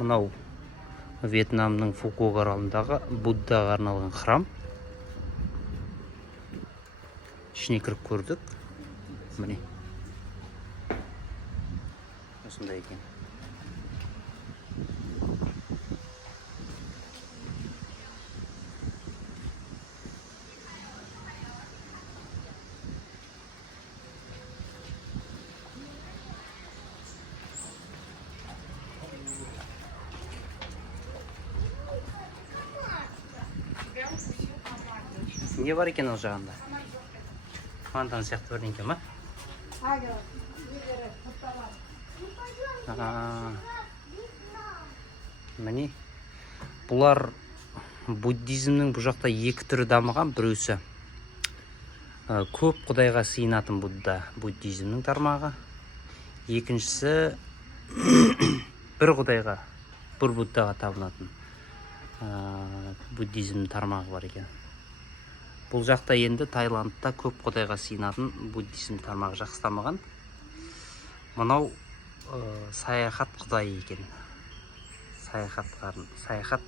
Мынау Вьетнамның Фукуок аралындағы Буддаға арналған храм. Ішіне кіріп көрдік. Міне. Осындай екен. Не бар екен ол жағында? Фонтан сияқты бірдеңке ма? Міне, бұлар буддизмнің бұл жақта екі түрі дамыған. Біреусі көп құдайға сыйынатын буддизмнің тармағы. Екіншісі бір құдайға, бір буддаға табынатын буддизмнің тармағы бар екен. Бұл жақта енді Таиландта көп құдайға сыйынатын буддизм тармағы жақсы дамыған. Мынау саяхат құдай екен. Саяхат